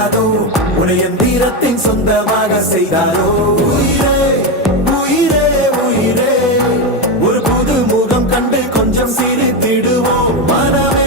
மாறாதோ உடைய தீரத்தின் சொந்தமாக செய்தாரோ உயிரே உயிரே உயிரே ஒரு புது முகம் கண்டு கொஞ்சம் சிரித்திடுவோம் மனமே